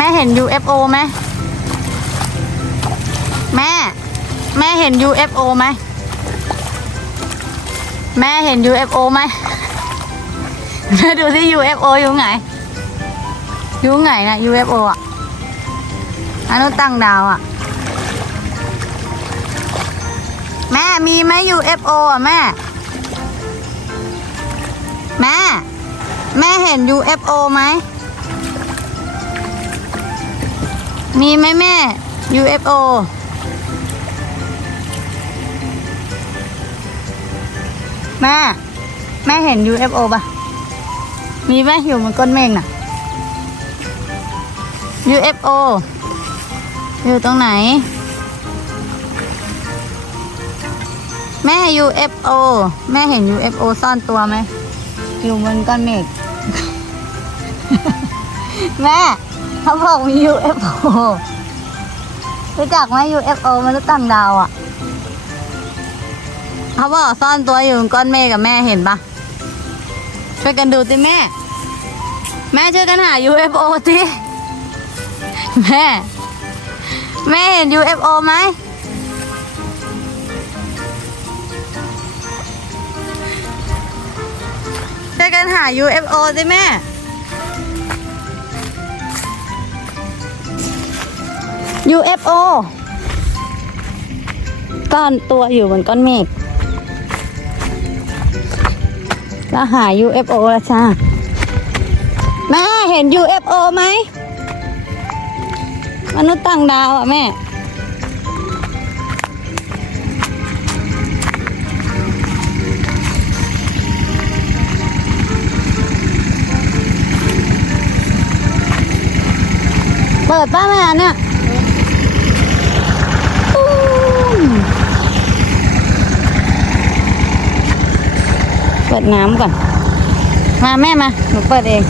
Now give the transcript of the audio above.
แม่เห็น UFO ไหมแม่ แม่เห็น UFO ไหมแม่เห็น UFO ไหมแม่ดูที่ UFO อยู่ไหน อยู่ไหนนะ UFO อะอันนู้นตั้งดาวอะ แม่มีไหม UFO อะแม่ แม่ แม่เห็น UFO ไหม มีไหมแม่ UFO แม่ แม่เห็น UFO ปะมีไหมอยู่บนก้นเมฆน่ะ UFO อยู่ตรงไหน แม่ UFO แม่เห็น UFO ซ่อนตัวไหมอยู่บนก้อนเมฆ แม่ เขาบอกมี UFO รู้จักไหม UFO มนุษย์ต่างดาวอะเขาบอกซ่อนตัวอยู่ก้อนเมฆกับแม่เห็นปะช่วยกันดูสิแม่ แม่ช่วยกันหา UFO สิแม่ แม่เห็น UFO ไหมช่วยกันหา UFO สิแม่ UFO ก้อนตัวอยู่บนก้อนเมฆแล้วหา UFO แล้วจ้าแม่เห็น UFO ไหม มนุษย์ต่างดาวอะแม่ เปิดป้าแม่เนี่ยตูม เปิดน้ำก่อน มาแม่มา หนูเปิดเอง